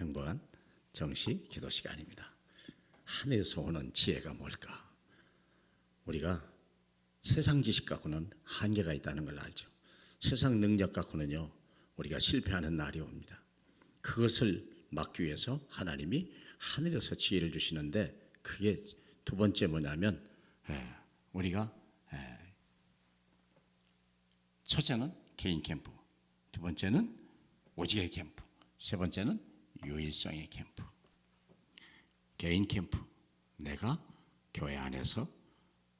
행복한 정시 기도 시간입니다. 하늘에서 오는 지혜가 뭘까? 우리가 세상 지식 갖고는 한계가 있다는 걸 알죠. 세상 능력 갖고는요, 우리가 실패하는 날이 옵니다. 그것을 막기 위해서 하나님이 하늘에서 지혜를 주시는데, 그게 두 번째 뭐냐면, 우리가 첫째는 개인 캠프, 두 번째는 오직의 캠프, 세 번째는 유일성의 캠프. 개인 캠프, 내가 교회 안에서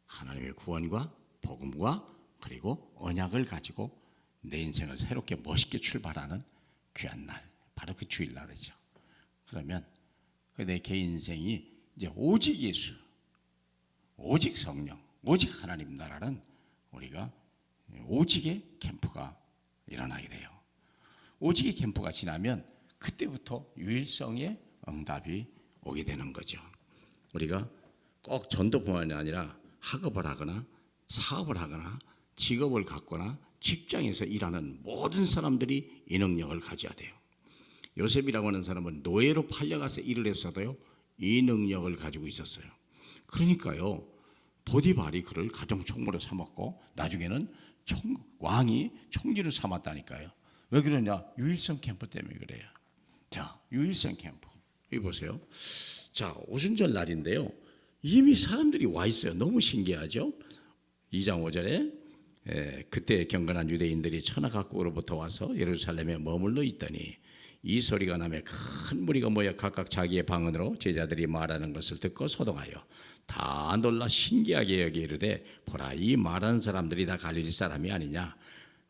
하나님의 구원과 복음과 그리고 언약을 가지고 내 인생을 새롭게 멋있게 출발하는 귀한 날, 바로 그 주일날이죠. 그러면 내 개인 인생이 이제 오직 예수, 오직 성령, 오직 하나님 나라는 우리가 오직의 캠프가 일어나게 돼요. 오직의 캠프가 지나면 그때부터 유일성의 응답이 오게 되는 거죠. 우리가 꼭 전도뿐만이 아니라 학업을 하거나 사업을 하거나 직업을 갖거나 직장에서 일하는 모든 사람들이 이 능력을 가져야 돼요. 요셉이라고 하는 사람은 노예로 팔려가서 일을 했어도요, 이 능력을 가지고 있었어요. 그러니까요, 보디발이 그를 가정총무로 삼았고 나중에는 왕이 총리를 삼았다니까요. 왜 그러냐? 유일성 캠프 때문에 그래요. 자, 유일성 캠프 여기 보세요. 자, 오순절 날인데요, 이미 사람들이 와 있어요. 너무 신기하죠? 2장 5절에 그때 경건한 유대인들이 천하각국으로부터 와서 예루살렘에 머물러 있더니 이 소리가 나며 큰 무리가 모여 각각 자기의 방언으로 제자들이 말하는 것을 듣고 소동하여 다 놀라 신기하게 여기 이르되, 보라, 이 말하는 사람들이 다 갈릴리 사람이 아니냐?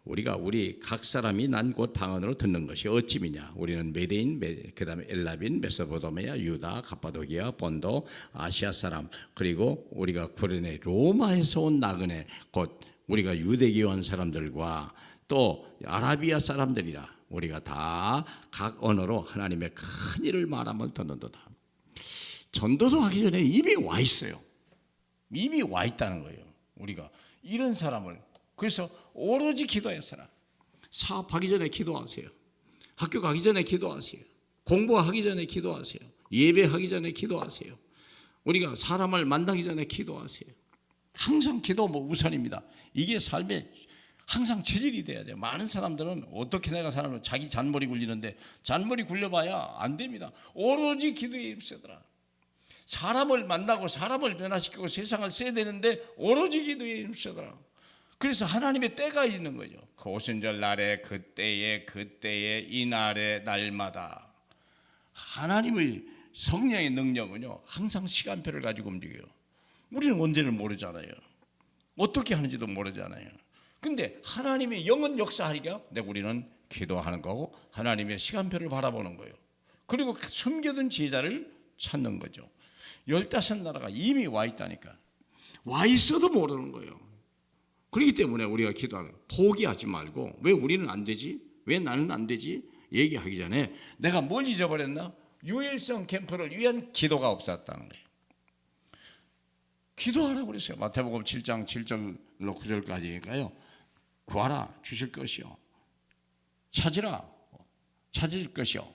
우리 각 사람이 난 곳 방언으로 듣는 것이 어찌미냐? 우리는 메대인, 그 다음에 엘라빈, 메소포타미아, 유다, 갑바도기아, 본도, 아시아 사람, 그리고 우리가 구레네 로마에서 온 나그네, 곧 우리가 유대교회 온 사람들과 또 아라비아 사람들이라 우리가 다 각 언어로 하나님의 큰 일을 말함을 듣는도다. 전도도 하기 전에 이미 와 있어요. 이미 와 있다는 거예요. 우리가 이런 사람을, 그래서 오로지 기도했어라. 사업하기 전에 기도하세요. 학교 가기 전에 기도하세요. 공부하기 전에 기도하세요. 예배하기 전에 기도하세요. 우리가 사람을 만나기 전에 기도하세요. 항상 기도 우선입니다. 이게 삶의 항상 체질이 돼야 돼요. 많은 사람들은 어떻게 내가 사람을 자기 잔머리 굴리는데, 잔머리 굴려봐야 안 됩니다. 오로지 기도에 힘쓰더라. 사람을 만나고 사람을 변화시키고 세상을 써야 되는데 오로지 기도에 힘쓰더라. 그래서 하나님의 때가 있는 거죠. 그 오순절 날에 그때에 이 날에 날마다 하나님의 성령의 능력은요, 항상 시간표를 가지고 움직여요. 우리는 언제를 모르잖아요. 어떻게 하는지도 모르잖아요. 근데 하나님의 영은 역사하니까 우리는 기도하는 거고 하나님의 시간표를 바라보는 거예요. 그리고 숨겨둔 제자를 찾는 거죠. 15나라가 이미 와 있다니까. 와 있어도 모르는 거예요. 그렇기 때문에 우리가 기도하는, 포기하지 말고, 왜 우리는 안 되지? 왜 나는 안 되지? 얘기하기 전에 내가 뭘 잊어버렸나? 유일성 캠프를 위한 기도가 없었다는 거예요. 기도하라고 그랬어요. 마태복음 7장 7절로 9절까지니까요. 구하라, 주실 것이요. 찾으라, 찾을 것이요.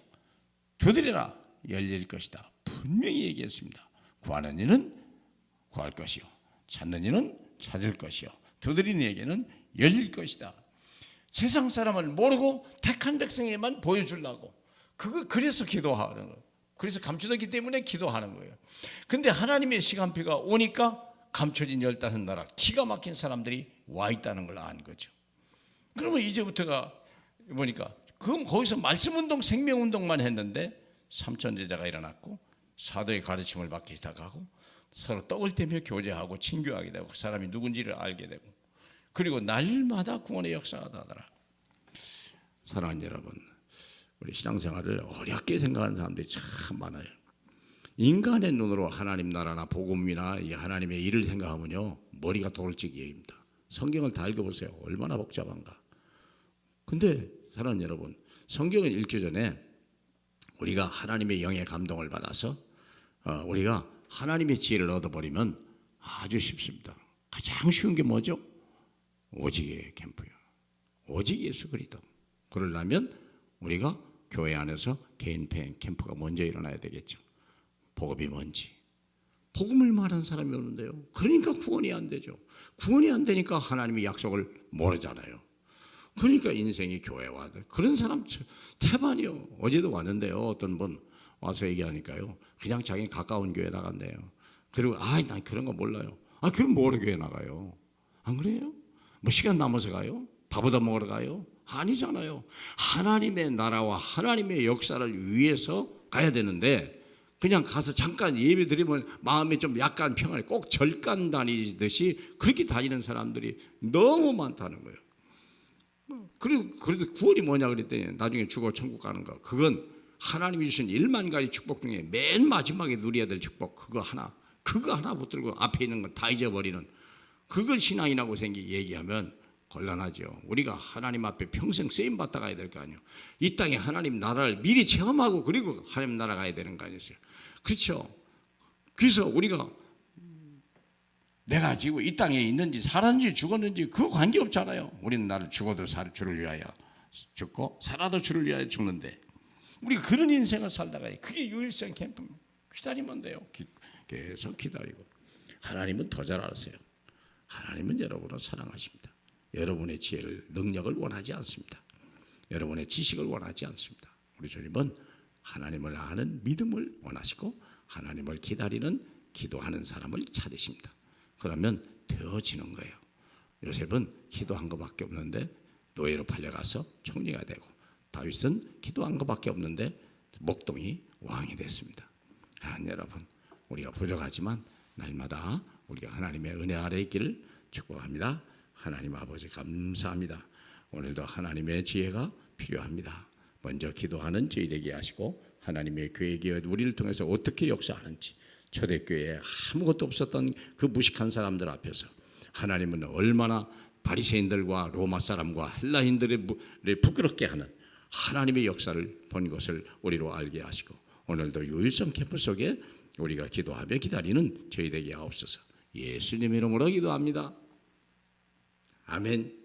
두드리라, 열릴 것이다. 분명히 얘기했습니다. 구하는 이는 구할 것이요. 찾는 이는 찾을 것이요. 두드리는 이에게는 열릴 것이다. 세상 사람을 모르고 택한 백성에만 보여주려고. 그래서 기도하는 거예요. 그래서 감춰졌기 때문에 기도하는 거예요. 근데 하나님의 시간표가 오니까 감춰진 15나라, 기가 막힌 사람들이 와 있다는 걸 안 거죠. 그러면 이제부터가 보니까, 그럼 거기서 말씀운동, 생명운동만 했는데 3천 제자가 일어났고 사도의 가르침을 받기 시작하고 서로 떡을 떼며 교제하고 친교하게 되고 그 사람이 누군지를 알게 되고, 그리고 날마다 구원의 역사가 나더라. 사랑하는 여러분, 우리 신앙생활을 어렵게 생각하는 사람들이 참 많아요. 인간의 눈으로 하나님 나라나 복음이나 이 하나님의 일을 생각하면요, 머리가 돌직입니다. 성경을 다 읽어보세요. 얼마나 복잡한가. 근데 사랑하는 여러분, 성경을 읽기 전에 우리가 하나님의 영의 감동을 받아서 우리가 하나님의 지혜를 얻어버리면 아주 쉽습니다. 가장 쉬운 게 뭐죠? 오직의 캠프요. 오직 예수 그리스도. 그러려면 우리가 교회 안에서 개인 캠프가 먼저 일어나야 되겠죠. 복음이 뭔지. 복음을 말하는 사람이 없는데요. 그러니까 구원이 안 되죠. 구원이 안 되니까 하나님의 약속을 모르잖아요. 그러니까 인생이 교회와 그런 사람 태반이요. 어제도 왔는데요. 어떤 분 와서 얘기하니까요. 그냥 자기 가까운 교회 나간대요. 그리고 난 그런 거 몰라요. 그럼 뭐하러 교회 나가요? 안 그래요? 뭐 시간 남아서 가요? 밥 얻어 먹으러 가요? 아니잖아요. 하나님의 나라와 하나님의 역사를 위해서 가야 되는데 그냥 가서 잠깐 예배 드리면 마음에 좀 약간 평안해. 꼭 절간 다니듯이 그렇게 다니는 사람들이 너무 많다는 거예요. 그래도 구원이 뭐냐 그랬더니 나중에 죽어 천국 가는 거. 그건 하나님이 주신 1만 가지 축복 중에 맨 마지막에 누려야 될 축복 그거 하나 붙들고 앞에 있는 건 다 잊어버리는 그걸 신앙이라고 얘기하면 곤란하죠. 우리가 하나님 앞에 평생 쓰임 받다 가야 될 거 아니에요. 이 땅에 하나님 나라를 미리 체험하고 그리고 하나님 나라 가야 되는 거 아니겠어요. 그렇죠. 그래서 우리가 내가 지금 이 땅에 있는지 살았는지 죽었는지 그거 관계없잖아요. 우리는 나를 죽어도 주를 위하여 죽고 살아도 주를 위하여 죽는데 우리가 그런 인생을 살다가 그게 유일성 캠프입니다. 기다리면 돼요. 계속 기다리고 하나님은 더 잘 아세요. 하나님은 여러분을 사랑하십니다. 여러분의 지혜를 능력을 원하지 않습니다. 여러분의 지식을 원하지 않습니다. 우리 주님은 하나님을 아는 믿음을 원하시고 하나님을 기다리는 기도하는 사람을 찾으십니다. 그러면 되어지는 거예요. 요셉은 기도한 것밖에 없는데 노예로 팔려가서 총리가 되고 다윗은 기도한 것밖에 없는데 목동이 왕이 됐습니다. 하나님 여러분, 우리가 부족하지만 날마다 우리가 하나님의 은혜 아래 있기를 축복합니다. 하나님 아버지 감사합니다. 오늘도 하나님의 지혜가 필요합니다. 먼저 기도하는 저희에게 하시고 하나님의 계획이 우리를 통해서 어떻게 역사하는지 초대교회에 아무것도 없었던 그 무식한 사람들 앞에서 하나님은 얼마나 바리새인들과 로마 사람과 헬라인들을 부끄럽게 하는 하나님의 역사를 본 것을 우리로 알게 하시고 오늘도 유일성 캠프 속에 우리가 기도하며 기다리는 저희 되게 하옵소서. 예수님 이름으로 기도합니다. 아멘.